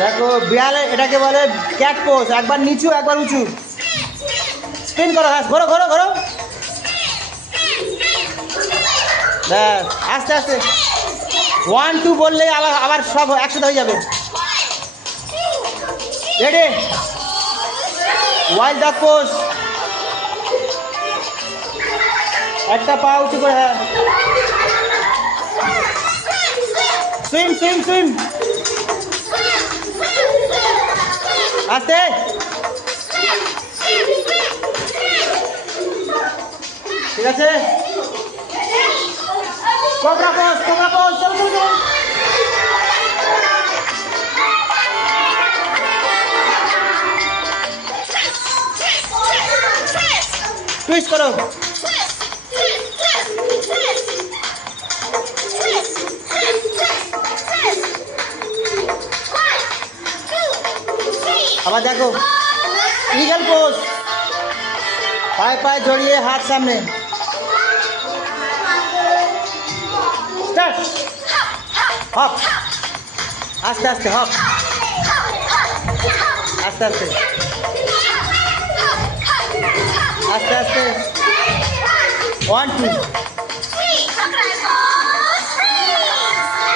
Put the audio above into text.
দেখো বিড়ালে এটাকে বলে ক্যাট পোজ, একবার নিচু একবার উঁচু। স্পিন করো, হ্যাঁ ঘোরো ঘোরো ঘোরো, ব্যাস আস্তে আস্তে 1 2 বললে আবার আবার সব একসাথে হয়ে যাবে। রেডি, ওয়াইল্ড ডগ পোজ, একটা পা উঁচু করে, হ্যাঁ সুইম সুইম সুইম, আস্তে ঠিক আছে। কোবরা পোজ, কোবরা পোজ, চলো চলো চলো। টুইস্ট করো, আবার দেখো ইগল পোজ, পায়ে পায়ে জড়িয়ে হাত সামনে, স্টার্ট, হপ, আস্তে আস্তে হপ, আস্তে আস্তে আস্তে আস্তে, 1 2